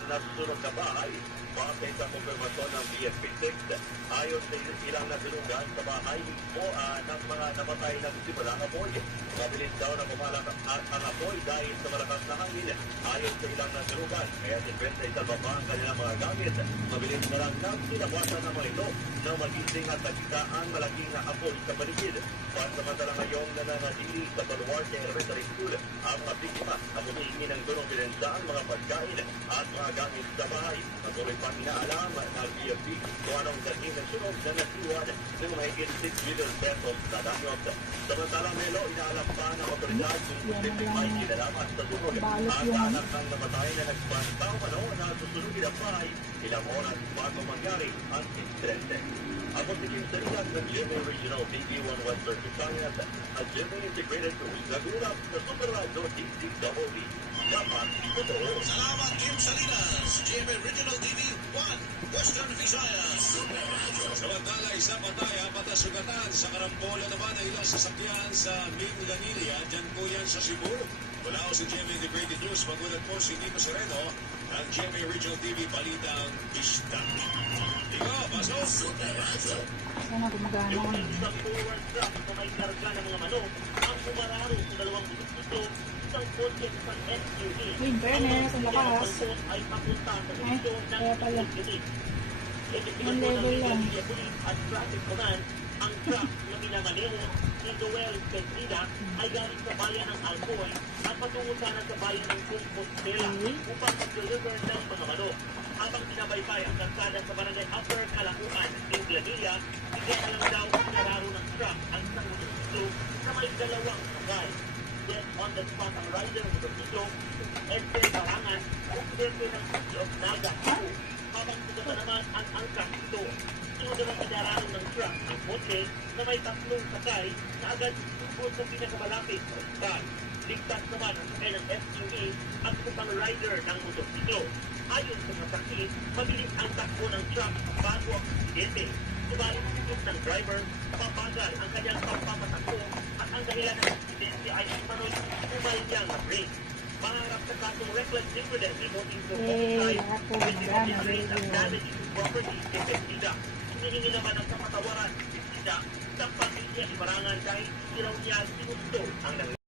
ng nasusunog na bahay. Bakit sa konfirmasyon ng BFP6, ayon sa ilang nasunugan sa bahay o ng mga namatay na simula ng apoy. Mabilis daw na pumalak ang apoy dahil sa malakas na hangin. Ayon sa ilang nasunugan, kaya depensa sa baba ang kanilang mga gamit. Mabilis na lang sinawasan ng mga ito na magising at nakita ang malaking apoy sa paligid. Pansamantala ngayong nananatili sa Baluarte Elementary School ang mga biktima na humihingi ng tulong pinensa ang mga pagkain at mga gamit sa bahay. Natuloy pang inaalam ng BFP kung anong dating ng sunog na nasiwad ng mahigit 6 million pesos na danyos. Samantalang Melo, inaalam pa ng otoridad kung posibleng may kinalaman sa sunog at anak ng namatay na nagpantaw na susunugin ang bahay ilang oras bago mangyari ang insidente. Ako si Kim Salinas ng GMA Regional TV1 Western Visayas at GMA Integrated News. Nag-uulap sa Super Radio DCWB. Dapat totoo. Salamat Kim Salinas, GMA Regional TV1 Western Visayas. Samantala, isa patay, apat na sugatan sa karambola naman ay ilang sasakyan sa Mindanilla. Diyan po yan sa Cebu. Wala ko si GMA Integrated News. Magulat po si Nino Sereno ng GMA Regional TV Balitang Pista. Iko, pasok! Sana gumagana. Yung isang forward truck na may karga ng mga manok ang pumararo sa dalawang ito isang kotse sa SUV. In fairness, ang lakas. Ay papunta sa posisyon ng kaya pala. Itipigan Ang po ng level lang. Mindanilla Police at Traffic Command ang truck na minamaneho ni Joel Pedrida ay galing sa bayan ng Alcoy at patungo sana sa bayan ng Compostela upang mag-deliver ng mga manok. Habang pinabaybay ang kalsada sa barangay Upper Kalakuan in Gladilla, bigla na lang daw pinararo ng truck ang isang motorsiklo na may dalawang sakay. Then on the spot ang rider ng motorsiklo, Edgar Barangan, presidente ng City of Naga, habang sugatan naman ang angkas ito. Sunod naman pinararo ng truck ang kotse na may tatlong sakay na agad tubod sa pinakamalapit sa ospital. Ligtas naman ang sakay ng SUV at upang rider ng motorsiklo. Ayon sa masaksi, mabilis ang takbo ng truck bago ang aksidente. Subalit isip ng driver, papagal ang kanyang pagpapatakbo at ang dahilan ng aksidente ay umano'y umalyang na brake. Maharap sa kasong reckless imprudence resulting from homicide with the consideration of damaging to property kay Pedrida. Hinihingi naman ang kapatawaran si Pedrida sa pamilya ni Barangan dahil siraw niya sinusto ang